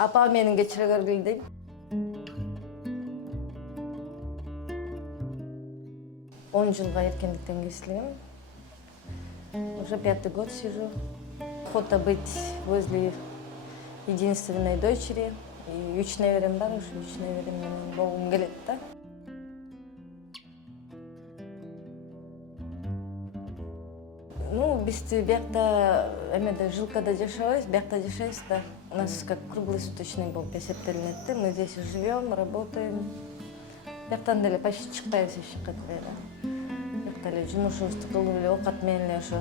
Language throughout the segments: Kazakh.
Апа менин кечирегер дейм. Он жылга эркиндиктен кесилгем. Уже 5-й год сижу. Охота быть возле единственной дочери. И 3 неберем бар, ушу 3 неберем менен болгум келет да. Ну, биз биякта эмеде жилкада жашабайбыз, биякта жашайбыз да. У нас как круглосуточный болуп эсептелинет да. Мы здесь живем, работаем. Бияктан деле почти чыкпайбыз эч жакка да. Биякта эле жумушубузду кылып эле оокат менен эле ошо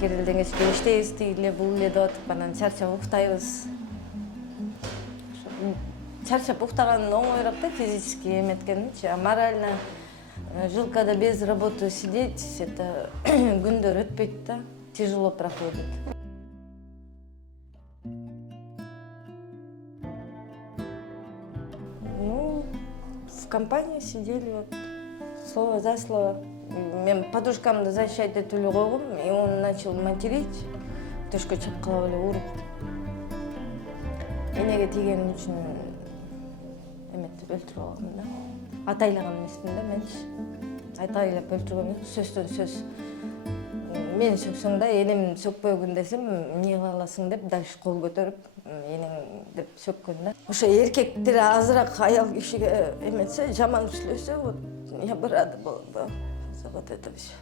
кирилден кечке иштейбиз, тиги эле бул эле деп атып анан чарчап уктайбыз. Чарчап уктаган оңоюраак да физически эметкенчи, а морально жилкада без работы сидеть, это күндөр өтпөйт да, тяжело проходит. Ну, в компании сидели вот, слово за слово. Мен подружкамды защищать этип эле койгом, и он начал материть, төшкө чапкылап эле уруп. Энеге тийгени үчүн эметип өлтүрүп алгам да. Атайлаган эмесмин да менчи. Атайлап өлтүргөн сөздөн сөз. Мени сөксөң да энемди сөкпөгүн десем, эмне кыла аласың деп дальше кол көтөрүп, энең деп сөккөн да. Ошо эркектер азыраак аял кишиге эметсе, жаман сүйлөсө, вот я бы рада была бы за вот это всё.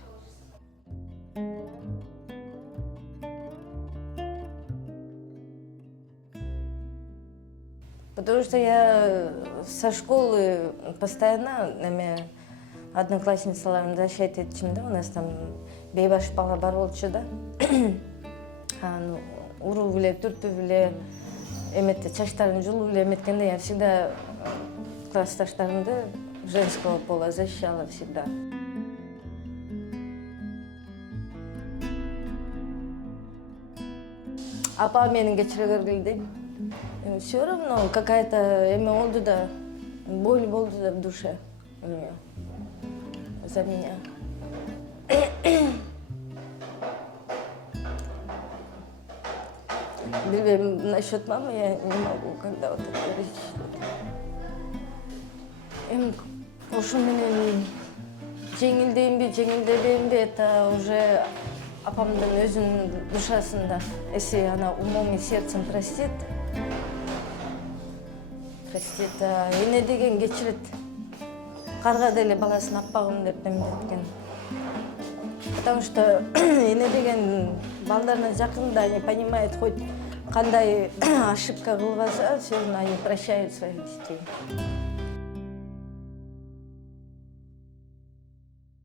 Потому что я со школы постоянно одноклассницаларымды защищать этчим да, у нас там бейбаш бала бар болчу да. Уруп эле, түртүп эле, эметти чачтарын жулуп эле эметкенде я всегда классташтарымды женского пола защищала всегда. Апа менин кечирегер дейм. Все равно какая-то эме болду да, боль болду да в душе у нее за меня. Билбейм, насчет мамы я не могу, когда вот это речь. Ошо менен жеңилдеймби, жеңилдебеймби, это уже апамдын өзүнүн душасында. Если она умом и сердцем простит, эне деген кечирет. Карга деле баласын аппагым деп эмдеткен. Потому что эне деген балдарына жакын да, не понимает хоть кандай ошибка кылбаса, все равно они прощают своих детей.